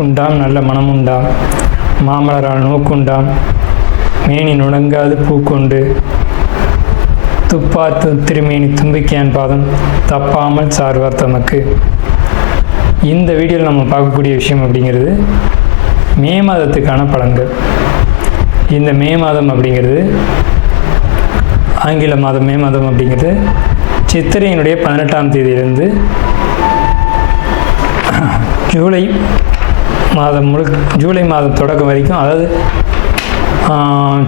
வாக்குண்டாம் நல்ல மனமுண்டாம், மாமலரால் நோக்குண்டாம், மேனி நுணங்காது பூக்கொண்டு, துப்பார் திருமேனி தும்பிக்கையான் பாதம் தப்பாமல் சார்வார் தமக்கு. இந்த வீடியோவில் நம்ம பார்க்கக்கூடிய விஷயம் அப்படிங்கிறது மே மாதத்துக்கான பலன்கள். இந்த மே மாதம் அப்படிங்கிறது ஆங்கில மாதம் மே மாதம் அப்படிங்கிறது சித்திரையினுடைய 18ஆம் தேதியிலிருந்து ஜூலை மாதம் தொடக்கம் வரைக்கும், அதாவது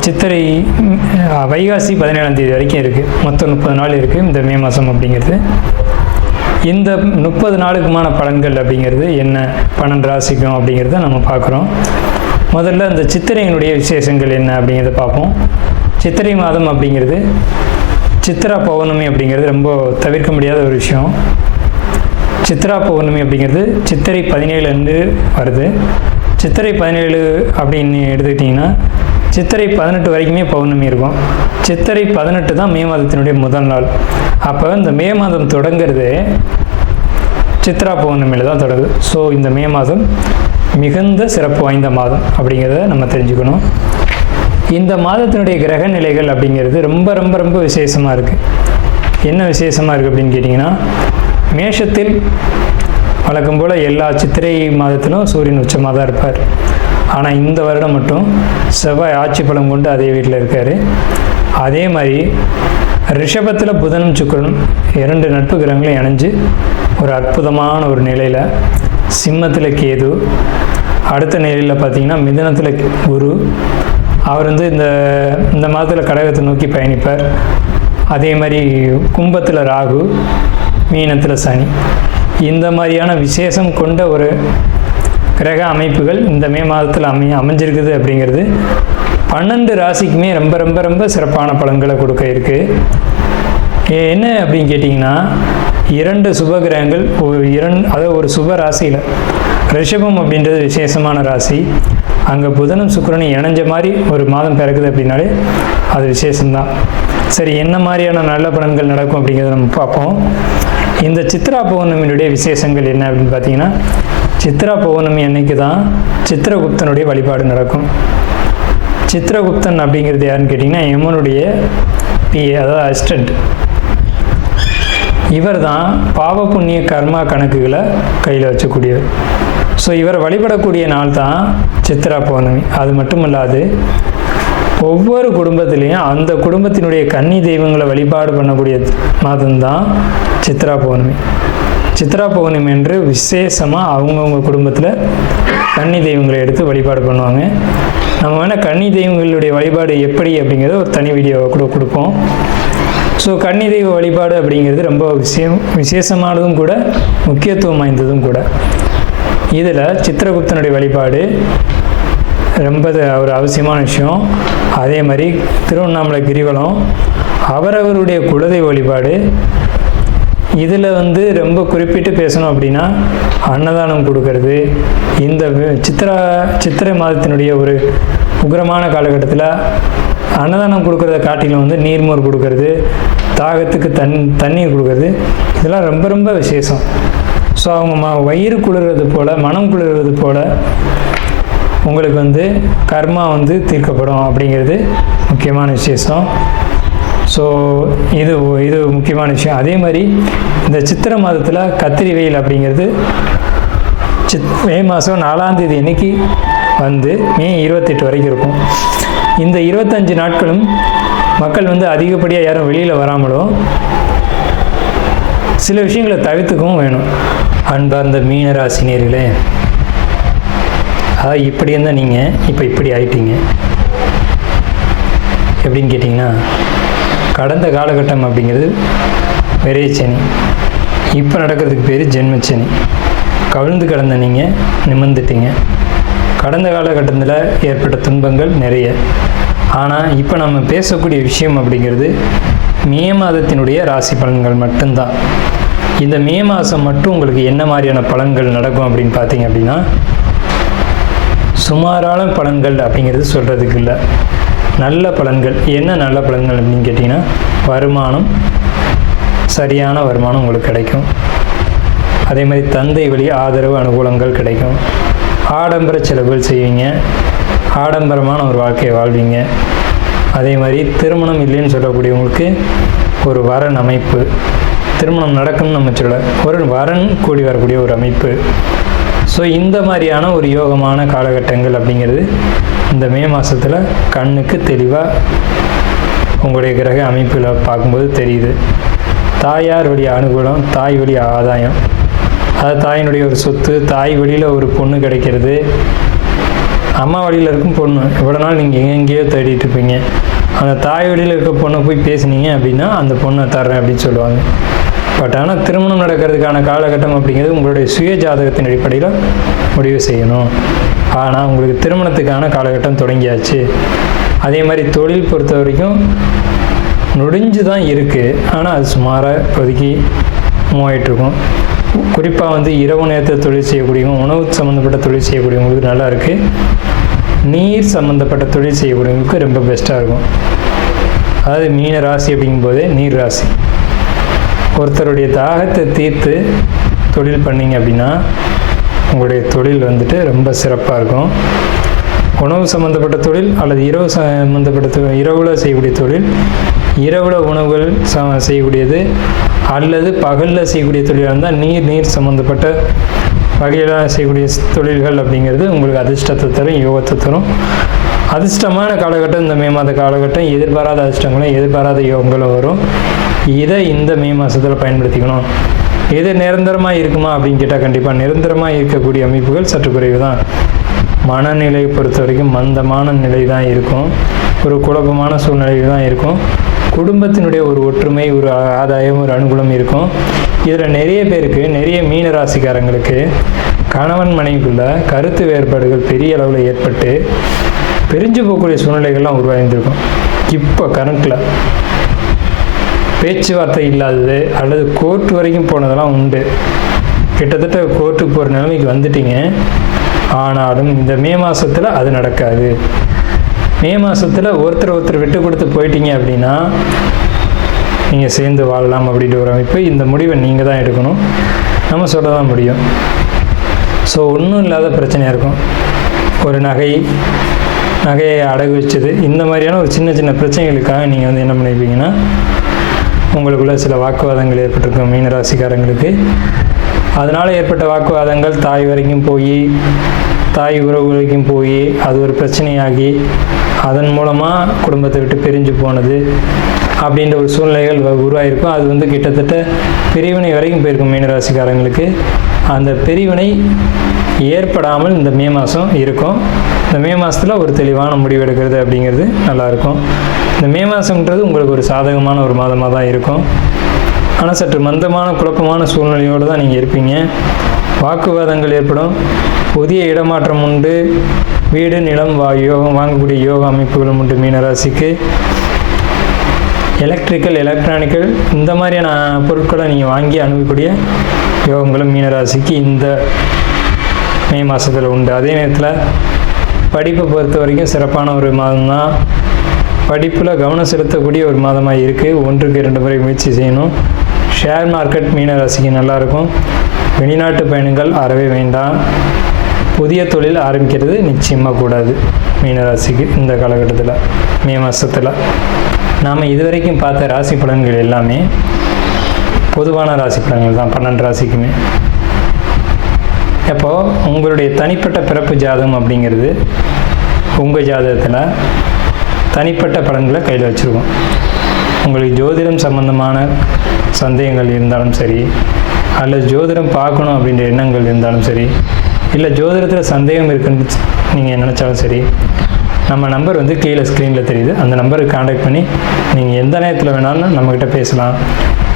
சித்திரை வைகாசி 17ஆம் தேதி வரைக்கும் இருக்குது. மொத்தம் 30 நாள் இருக்குது இந்த மே மாதம் அப்படிங்கிறது. இந்த 30 நாளுக்குமான பலன்கள் அப்படிங்கிறது என்ன, 12 ராசிக்கும் அப்படிங்கிறத நம்ம பார்க்குறோம். முதல்ல இந்த சித்திரையினுடைய விசேஷங்கள் என்ன அப்படிங்கிறத பார்ப்போம். சித்திரை மாதம் அப்படிங்கிறது சித்ரா பௌர்ணமி அப்படிங்கிறது ரொம்ப தவிர்க்க முடியாத ஒரு விஷயம். சித்ரா பௌர்ணமி அப்படிங்கிறது சித்திரை 17 அன்று வருது. சித்திரை 17 அப்படின்னு எடுத்துக்கிட்டிங்கன்னா சித்திரை 18 வரைக்குமே பௌர்ணமி இருக்கும். சித்திரை 18 தான் மே மாதத்தினுடைய முதல் நாள். அப்போ இந்த மே மாதம் தொடங்கிறது சித்ரா பௌர்ணமியில் தான் தொடங்குது. ஸோ இந்த மே மாதம் மிகுந்த சிறப்பு வாய்ந்த மாதம் அப்படிங்கிறத நம்ம தெரிஞ்சுக்கணும். இந்த மாதத்தினுடைய கிரக நிலைகள் அப்படிங்கிறது ரொம்ப ரொம்ப ரொம்ப விசேஷமாக இருக்குது. என்ன விசேஷமாக இருக்குது அப்படின்னு கேட்டிங்கன்னா, மேஷத்தில் வழக்கம் போல் எல்லா சித்திரை மாதத்திலும் சூரியன் உச்சமாக தான் இருப்பார். ஆனால் இந்த வருடம் மட்டும் செவ்வாய் ஆட்சி பலம் கொண்டு அதே வீட்டில் இருக்கார். அதே மாதிரி ரிஷபத்தில் புதனும் சுக்கிரனும் 2 நட்பு கிரகங்களும் இணைஞ்சு ஒரு அற்புதமான ஒரு நிலையில், சிம்மத்தில் கேது, அடுத்த நிலையில் பார்த்திங்கன்னா மிதுனத்தில் குரு, அவர் இந்த மாதத்தில் கடகத்தை நோக்கி பயணிப்பார். அதே மாதிரி கும்பத்தில் ராகு, மீனத்தில் சனி. இந்த மாதிரியான விசேஷம் கொண்ட ஒரு கிரக அமைப்புகள் இந்த மே மாதத்தில் அமைஞ்சிருக்குது அப்படிங்கிறது 12 ராசிக்குமே ரொம்ப ரொம்ப ரொம்ப சிறப்பான பலன்களை கொடுக்க இருக்குது. என்ன அப்படின்னு கேட்டிங்கன்னா, 2 சுப கிரகங்கள் அதாவது ஒரு சுப ராசியில், ரிஷபம் அப்படின்றது விசேஷமான ராசி, அங்கே புதனும் சுக்கிரனும் இணைஞ்ச மாதிரி ஒரு மாதம் பிறக்குது அப்படின்னாலே அது விசேஷம்தான். சரி, என்ன மாதிரியான நல்ல பலன்கள் நடக்கும் அப்படிங்கிறத நம்ம பார்ப்போம். இந்த சித்ரா பௌர்ணமியினுடைய விசேஷங்கள் என்ன அப்படின்னு பார்த்தீங்கன்னா, சித்ரா பௌர்ணமி அன்னைக்கு தான் சித்திரகுப்தனுடைய வழிபாடு நடக்கும். சித்திரகுப்தன் அப்படிங்கிறது யாருன்னு கேட்டிங்கன்னா, யமனுடைய பிஏ, அதாவது அசிஸ்டண்ட். இவர் தான் பாவ புண்ணிய கர்மா கணக்குகளை கையில் வச்சக்கூடியவர். ஸோ இவரை வழிபடக்கூடிய நாள் தான் சித்ரா பௌர்ணமி. அது மட்டும் இல்லாது ஒவ்வொரு குடும்பத்திலையும் அந்த குடும்பத்தினுடைய கன்னி தெய்வங்களை வழிபாடு பண்ணக்கூடிய மாதம்தான் சித்ரா பௌர்ணமி. சித்ரா பௌர்ணமி என்று விசேஷமாக அவங்கவுங்க குடும்பத்தில் கன்னி தெய்வங்களை எடுத்து வழிபாடு பண்ணுவாங்க. நம்ம வேணால் கன்னி தெய்வங்களுடைய வழிபாடு எப்படி அப்படிங்கிறத ஒரு தனி வீடியோவை கூட கொடுப்போம். ஸோ கன்னி தெய்வ வழிபாடு அப்படிங்கிறது ரொம்ப விசேஷமானதும் கூட, முக்கியத்துவம் வாய்ந்ததும் கூட. இதில் சித்திரகுப்தனுடைய வழிபாடு ரொம்ப ஒரு அவசியமான விஷயம். அதே மாதிரி திருவண்ணாமலை கிரிவலம், அவரவருடைய குலதெய்வ வழிபாடு. இதில் ரொம்ப குறிப்பிட்டு பேசணும் அப்படின்னா, அன்னதானம் கொடுக்கறது. இந்த சித்திரை மாதத்தினுடைய ஒரு உக்கிரமான காலகட்டத்தில் அன்னதானம் கொடுக்கறத காட்டிலும் நீர்மோர் கொடுக்கறது, தாகத்துக்கு தண்ணீர் கொடுக்கறது, இதெல்லாம் ரொம்ப ரொம்ப விசேஷம். ஸோ அவங்க வயிறு குளிர்றது போல், மனம் குளிர்றது போல் உங்களுக்கு கர்மா தீர்க்கப்படும் அப்படிங்கிறது முக்கியமான விசேஷம். ஸோ இது முக்கியமான விஷயம். அதே மாதிரி இந்த சித்திரை மாதத்தில் கத்திரி வெயில் அப்படிங்கிறது மே மாதம் 4ஆம் தேதி அன்னைக்கு மே 28 வரைக்கும் இருக்கும். இந்த 25 நாட்களும் மக்கள் அதிகப்படியாக யாரும் வெளியில் வராமலும் சில விஷயங்களை தவிர்த்துக்கவும் வேணும். அன்பார்ந்த மீனராசினியர்களே, இப்படி இருந்தால் நீங்கள் இப்போ இப்படி ஆயிட்டீங்க எப்படின்னு கேட்டிங்கன்னா, கடந்த காலகட்டம் அப்படிங்கிறது விரைச்சனி, இப்போ நடக்கிறதுக்கு பேர் ஜென்மச்சனி. கவிழ்ந்து கடந்த நீங்கள் நிமிர்ந்துட்டீங்க. கடந்த காலகட்டத்தில் ஏற்பட்ட துன்பங்கள் நிறைய. ஆனால் இப்போ நம்ம பேசக்கூடிய விஷயம் அப்படிங்கிறது மே மாதத்தினுடைய ராசி பலன்கள் மட்டும்தான். இந்த மே மாதம் மட்டும் உங்களுக்கு என்ன மாதிரியான பலன்கள் நடக்கும் அப்படின்னு பார்த்தீங்க அப்படின்னா, சுமாரான பலன்கள் அப்படிங்கிறது சொல்கிறதுக்கு இல்லை, நல்ல பலன்கள். என்ன நல்ல பலன்கள் அப்படின்னு கேட்டிங்கன்னா, வருமானம், சரியான வருமானம் உங்களுக்கு கிடைக்கும். அதே மாதிரி தந்தை வழி ஆதரவு அனுகூலங்கள் கிடைக்கும். ஆடம்பர செலவுகள் செய்வீங்க, ஆடம்பரமான ஒரு வாழ்க்கையை வாழ்வீங்க. அதே மாதிரி திருமணம் இல்லைன்னு சொல்லக்கூடியவங்களுக்கு ஒரு வரன் அமைப்பு, திருமணம் நடக்கும்னு நம்ம சொல்ல ஒரு வரன் கூடி வரக்கூடிய ஒரு அமைப்பு. ஸோ இந்த மாதிரியான ஒரு யோகமான காலகட்டங்கள் அப்படிங்கிறது இந்த மே மாதத்தில் கண்ணுக்கு தெளிவாக உங்களுடைய கிரக அமைப்பில் பார்க்கும்போது தெரியுது. தாயார் வழி அனுகூலம், தாய் வழி ஆதாயம், அதாவது தாயினுடைய ஒரு சொத்து, தாய் வழியில் ஒரு பொண்ணு கிடைக்கிறது. அம்மா வழியில் இருக்கும் பொண்ணு இவ்வளோ நாள் நீங்கள் எங்கேயோ தேடிட்டு இருப்பீங்க, அந்த தாய் வழியில் இருக்க பொண்ணை போய் பேசுனீங்க அப்படின்னா அந்த பொண்ணை தர்றேன் அப்படின்னு சொல்லுவாங்க. பட் ஆனால் திருமணம் நடக்கிறதுக்கான காலகட்டம் அப்படிங்கிறது உங்களுடைய சுய ஜாதகத்தின் அடிப்படையில் முடிவு செய்யணும். ஆனால் உங்களுக்கு திருமணத்துக்கான காலகட்டம் தொடங்கியாச்சு. அதே மாதிரி தொழில் பொறுத்த வரைக்கும் நொடிஞ்சு தான் இருக்குது, ஆனால் அது சுமாராக இப்போதைக்கு மூவ் ஆகிட்டுருக்கும். குறிப்பாக இரவு நேரத்தில் தொழில் செய்யக்கூடியவங்க, உணவு சம்மந்தப்பட்ட தொழில் செய்யக்கூடியவங்களுக்கு நல்லா இருக்குது. நீர் சம்மந்தப்பட்ட தொழில் செய்யக்கூடியவங்களுக்கு ரொம்ப பெஸ்ட்டாக இருக்கும். அதாவது மீன ராசி அப்படிங்கும்போதே நீர் ராசி. ஒருத்தருடைய தாகத்தை தீர்த்து தொழில் பண்ணிங்க அப்படின்னா உங்களுடைய தொழில் ரொம்ப சிறப்பாக இருக்கும். உணவு சம்மந்தப்பட்ட தொழில் அல்லது இரவு சம்மந்தப்பட்ட இரவில் செய்யக்கூடிய தொழில், இரவில் உணவுகள் செய்யக்கூடியது அல்லது பகலில் செய்யக்கூடிய தொழிலாக இருந்தால் நீர் சம்மந்தப்பட்ட வகையில் செய்யக்கூடிய தொழில்கள் அப்படிங்கிறது உங்களுக்கு அதிர்ஷ்டத்தை தரும், யோகத்தை தரும். அதிர்ஷ்டமான காலகட்டம் இந்த மே மாத காலகட்டம். எதிர்பாராத அதிர்ஷ்டங்களும் எதிர்பாராத யோகங்களும் வரும். இதை இந்த மே மாதத்தில் பயன்படுத்திக்கணும். எது நிரந்தரமாக இருக்குமா அப்படின்னு கேட்டால் கண்டிப்பாக நிரந்தரமாக இருக்கக்கூடிய அமைப்புகள் சற்று குறைவு தான். மனநிலையை பொறுத்த வரைக்கும் மந்தமான நிலை தான் இருக்கும், ஒரு குழப்பமான சூழ்நிலை தான் இருக்கும். குடும்பத்தினுடைய ஒரு ஒற்றுமை, ஒரு ஆதாயம், ஒரு அனுகூலம் இருக்கும். இதில் நிறைய பேருக்கு, நிறைய மீன ராசிக்காரங்களுக்கு கணவன் மனைவிக்குள்ள கருத்து வேறுபாடுகள் பெரிய அளவில் ஏற்பட்டு பிரிஞ்சு போகக்கூடிய சூழ்நிலைகள்லாம் உருவாகியிருந்திருக்கும். இப்போ கரண்ட்டில் பேச்சுவார்த்தை இல்லாதது அல்லது கோர்ட் வரைக்கும் போனதெல்லாம் உண்டு. கிட்டத்தட்ட கோர்ட்டுக்கு போகிற நிலைமைக்கு வந்துட்டீங்க. ஆனாலும் இந்த மே மாதத்தில் அது நடக்காது. மே மாதத்தில் ஒருத்தர் விட்டு கொடுத்து போயிட்டீங்க அப்படின்னா நீங்கள் சேர்ந்து வாழலாம் அப்படின்ற ஒரு அமைப்பு. இந்த முடிவை நீங்கள் தான் எடுக்கணும், நம்ம சொல்ல தான் முடியும். ஸோ ஒன்றும் இல்லாத பிரச்சனையாக இருக்கும். ஒரு நகையை அடகு வச்சது, இந்த மாதிரியான ஒரு சின்ன சின்ன பிரச்சனைகளுக்காக நீங்கள் என்ன பண்ணியிருப்பீங்கன்னா உங்களுக்குள்ள சில வாக்குவாதங்கள் ஏற்பட்டிருக்கும் மீனராசிக்காரங்களுக்கு. அதனால் ஏற்பட்ட வாக்குவாதங்கள் தாய் வரைக்கும் போய், தாய் உறவு வரைக்கும் போய் அது ஒரு பிரச்சனையாகி அதன் மூலமாக குடும்பத்தை விட்டு பிரிஞ்சு போனது அப்படின்ற ஒரு சூழ்நிலைகள் உருவாகிருக்கும். அது கிட்டத்தட்ட பிரிவினை வரைக்கும் போயிருக்கும் மீனராசிக்காரங்களுக்கு. அந்த பிரிவினை ஏற்படாமல் இந்த மே மாதம் இருக்கும். இந்த மே மாதத்தில் ஒரு தெளிவான முடிவு எடுக்கிறது அப்படிங்கிறது நல்லாயிருக்கும். இந்த மே மாதம்ன்றது உங்களுக்கு ஒரு சாதகமான ஒரு மாதமாக தான் இருக்கும். ஆனால் சற்று மந்தமான குழப்பமான சூழ்நிலையோடு தான் நீங்கள் இருப்பீங்க. வாக்குவாதங்கள் ஏற்படும். புதிய இடமாற்றம் உண்டு. வீடு, நிலம், யோகம் வாங்கக்கூடிய யோக அமைப்புகளும் உண்டு மீனராசிக்கு. எலக்ட்ரிக்கல், எலக்ட்ரானிக்கல் இந்த மாதிரியான பொருட்களை நீங்கள் வாங்கி அனுப்பக்கூடிய யோகங்களும் மீனராசிக்கு இந்த மே மாதத்தில் உண்டு. அதே நேரத்தில் படிப்பை பொறுத்த வரைக்கும் சிறப்பான ஒரு மாதம் தான். படிப்பில் கவனம் செலுத்தக்கூடிய ஒரு மாதமாக இருக்குது. 1-2 முறை முயற்சி செய்யணும். ஷேர் மார்க்கெட் மீனராசிக்கு நல்லாயிருக்கும். வெளிநாட்டு பயணங்கள் அறவே வேண்டாம். புதிய தொழில் ஆரம்பிக்கிறது நிச்சயமாக கூடாது மீனராசிக்கு இந்த காலகட்டத்தில், மே மாதத்தில். நாம் இதுவரைக்கும் பார்த்த ராசி பலன்கள் எல்லாமே பொதுவான ராசி பலன்கள் தான், 12 ராசிக்குமே. அப்போது உங்களுடைய தனிப்பட்ட பிறப்பு ஜாதகம் அப்படிங்கிறது உங்கள் ஜாதகத்தில் தனிப்பட்ட பலன்களை கையில் வச்சுருக்கோம். உங்களுக்கு ஜோதிடம் சம்பந்தமான சந்தேகங்கள் இருந்தாலும் சரி, அல்லது ஜோதிடம் பார்க்கணும் அப்படின்ற எண்ணங்கள் இருந்தாலும் சரி, இல்லை ஜோதிடத்தில் சந்தேகம் இருக்குன்னு நீங்கள் நினச்சாலும் சரி, நம்ம நம்பர் கீழே ஸ்க்ரீனில் தெரியுது. அந்த நம்பருக்கு காண்டாக்ட் பண்ணி நீங்கள் எந்த நேரத்தில் வேணாலும் நம்மக்கிட்ட பேசலாம்.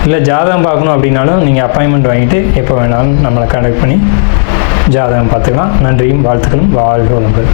இல்லை ஜாதகம் பார்க்கணும் அப்படின்னாலும் நீங்கள் அப்பாயின்மெண்ட் வாங்கிட்டு எப்போ வேணாலும் நம்மளை காண்டாக்ட் பண்ணி ஜாதகம் பார்த்துக்கலாம். நன்றியும் வாழ்த்துக்களும். வாழ்க வளமுடன்.